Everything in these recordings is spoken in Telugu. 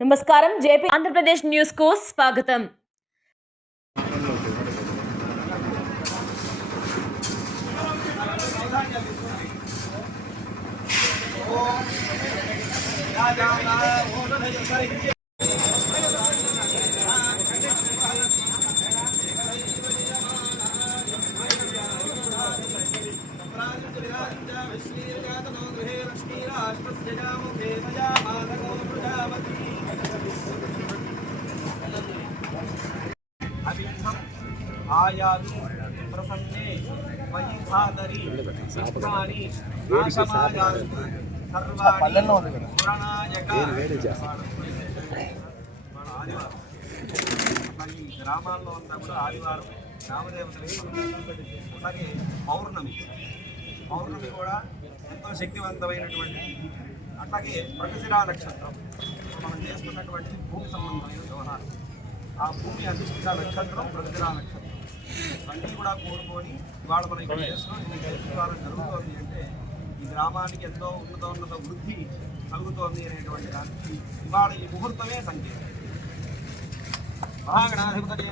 నమస్కారం జేపీ ఆంధ్రప్రదేశ్ న్యూస్ కు స్వాగతం ఆయాలు ప్రసన్నే వైభాదరి విఘ్నాని నాశమాయాలు సర్వాణి పురణాయక మన ఆదివారం మరి ఈ గ్రామాల్లో అంతా కూడా ఆదివారం గ్రామదేవతలకి అలాగే పౌర్ణమి. పౌర్ణమి కూడా ఎంతో శక్తివంతమైనటువంటి అట్లాగే ప్రగతిరా నక్షత్రం. మనం చేస్తున్నటువంటి భూమి సంబంధమైన వ్యవహారం. ఆ భూమి అధిష్ఠిత నక్షత్రం ప్రగతిరా నక్షత్రం. అన్నీ కూడా కోరుకొని ఇవాళ మనం ఇక్కడ చేస్తున్నాం. ద్వారా జరుగుతోంది అంటే ఈ గ్రామానికి ఎంతో ఉన్నతోన్నత వృద్ధి కలుగుతోంది అనేటువంటి దానికి ఇవాళ ఈ ముహూర్తమే సంకేతం. మహాగణాధిపతయే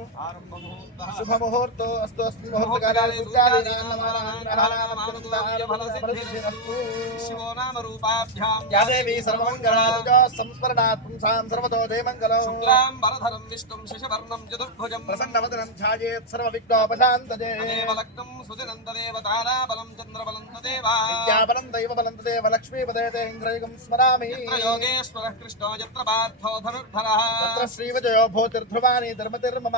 శుభముహూర్తో అస్తు అస్మిన్ ముహూర్తకాలే శివో నామ రూపాభ్యాం యా దేవీ సర్వమంగళాలుగా సంస్మరణాత్ పుంసాం సర్వతో దేమంగళం శుక్లాం వరధరం విష్ణుం శశవర్ణం చతుర్భుజం ప్రసన్నవదనం ఛాయేత్ సర్వవిఘ్నోపశాంతజే దేవలగ్నం సుదినంతదేవ తారాబలం చంద్రబలం తదేవా విద్యాబలం దైవ బలం తదేవ లక్ష్మీపదే తే ఇంద్రయుగం స్మరామి యోగేశ్వరः కృష్ణో యత్ర పార్థో ధనుర్ధరः తత్ర శ్రీవజయో భూతిర్ధ్రువాణి ధర్మతిర్మమ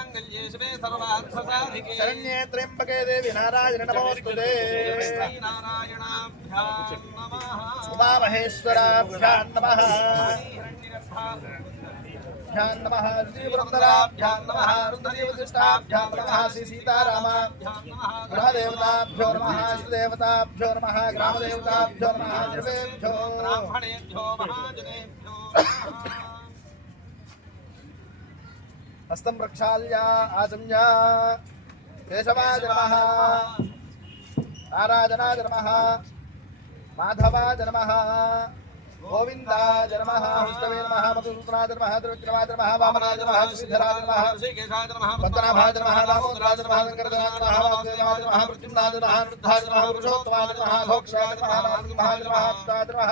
శరణ్యే త్ర్యంబకే దేవి నారాయణ నమోస్తుతే శ్రీనారాయణాభ్యాం నమః ఉమామహేశ్వరాభ్యాం నమః ధ్యాన్ నమః నమః రుద్రదేవశిష్టాభ్యాం నమః శ్రీ సీతారామాభ్యాం గృహదేవతాభ్యో నమః శ్రీదేవతాభ్యో నమః గ్రామదేవతాభ్యో నమః సర్వేభ్యో బ్రాహ్మణేభ్యో మహాజనేభ్యో హస్తం ప్రక్షాళ్య ఆచమ్య కేశవాయ నమః నారాయణాయ నమః మాధవాయ నమః గోవిందాయ నమః విష్ణవే నమః మధుసూదనాయ నమః త్రివిక్రమాయ నమః వామనాయ నమః శ్రీధరాయ నమః ఋషికేశాయ నమః పద్మనాభాయ నమః దామోదరాయ నమః వెంకటరాయ నమః వాసుదేవాయ నమః మృత్యుంజయాయ నమః వృద్ధాయ నమః పురుషోత్తమాయ నమః భోక్షాయ నమః నారసింహాయ నమః అచ్యుతాయ నమః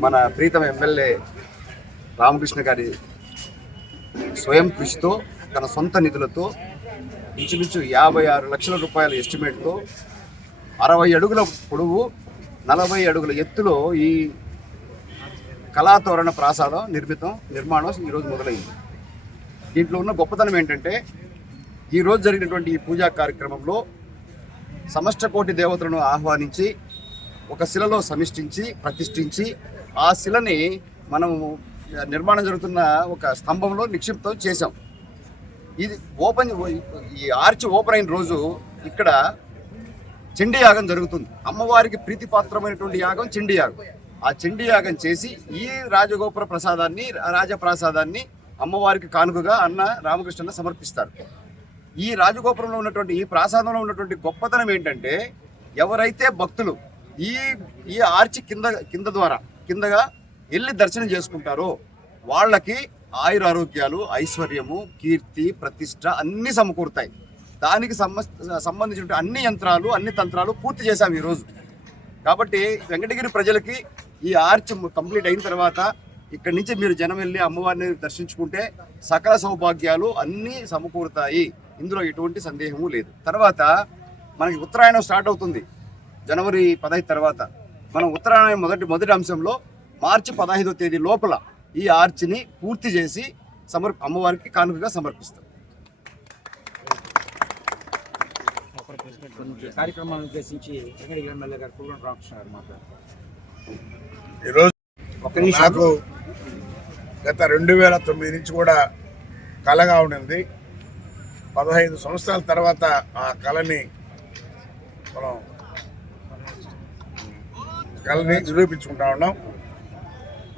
మన ప్రీతం ఎమ్మెల్యే రామకృష్ణ గారి స్వయం కృషితో తన సొంత నిధులతో ఇంచుమించు యాభై ఆరు లక్షల రూపాయల ఎస్టిమేట్తో అరవై అడుగుల పొడవు నలభై అడుగుల ఎత్తులో ఈ కళాతోరణ ప్రాసాదం నిర్మితం నిర్మాణం ఈరోజు మొదలైంది. దీంట్లో ఉన్న గొప్పతనం ఏంటంటే ఈరోజు జరిగినటువంటి ఈ పూజా కార్యక్రమంలో సమష్ట కోటి దేవతలను ఆహ్వానించి ఒక శిలలో సమిష్టించి ప్రతిష్ఠించి ఆ శిలని మనము నిర్మాణం జరుగుతున్న ఒక స్తంభంలో నిక్షిప్తం చేశాం. ఇది ఓపెన్ ఈ ఆర్చ్ ఓపెన్ అయిన రోజు ఇక్కడ చండీ యాగం జరుగుతుంది. అమ్మవారికి ప్రీతిపాత్రమైనటువంటి యాగం చండీ యాగం. ఆ చండీ యాగం చేసి ఈ రాజగోపుర ప్రసాదాన్ని రాజప్రసాదాన్ని అమ్మవారికి కానుకగా అన్న రామకృష్ణ సమర్పిస్తారు. ఈ రాజగోపురంలో ఉన్నటువంటి ఈ ప్రాసాదంలో ఉన్నటువంటి గొప్పతనం ఏంటంటే ఎవరైతే భక్తులు ఈ ఈ ఆర్చి కింద కింద ద్వారా కిందగా వెళ్ళి దర్శనం చేసుకుంటారో. వాళ్ళకి ఆయుర ఆరోగ్యాలు ఐశ్వర్యము కీర్తి ప్రతిష్ట అన్నీ సమకూరుతాయి. దానికి సంబ సంబంధించిన అన్ని యంత్రాలు అన్ని తంత్రాలు పూర్తి చేశాం ఈరోజు. కాబట్టి వెంకటగిరి ప్రజలకి ఈ ఆర్చ్ కంప్లీట్ అయిన తర్వాత ఇక్కడి నుంచి మీరు జనం వెళ్ళి అమ్మవారిని దర్శించుకుంటే సకల సౌభాగ్యాలు అన్నీ సమకూరుతాయి. ఇందులో ఎటువంటి సందేహము లేదు. తర్వాత మనకి ఉత్తరాయణం స్టార్ట్ అవుతుంది. జనవరి పదహైదు తర్వాత. మనం ఉత్తరాయణం మొదటి మొదటి అంశంలో మార్చి పదహైదో తేదీ లోపల ఈ ఆర్చిని పూర్తి చేసి సమర్ అమ్మవారికి కానుకగా సమర్పిస్తాం. ఉద్దేశించి ఎమ్మెల్యే గారు పూర్వం రామకృష్ణ గారు మాట్లాడారు ఈరోజు నాకు గత రెండు వేల తొమ్మిది నుంచి కూడా కళగా ఉండింది. పదహైదు సంవత్సరాల తర్వాత ఆ కళని మనం కళని నిరూపించుకుంటా ఉన్నాం.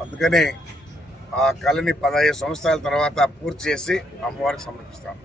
అందుకని ఆ కళని పదహైదు సంవత్సరాల తర్వాత పూర్తి చేసి అమ్మవారికి సమర్పిస్తాం.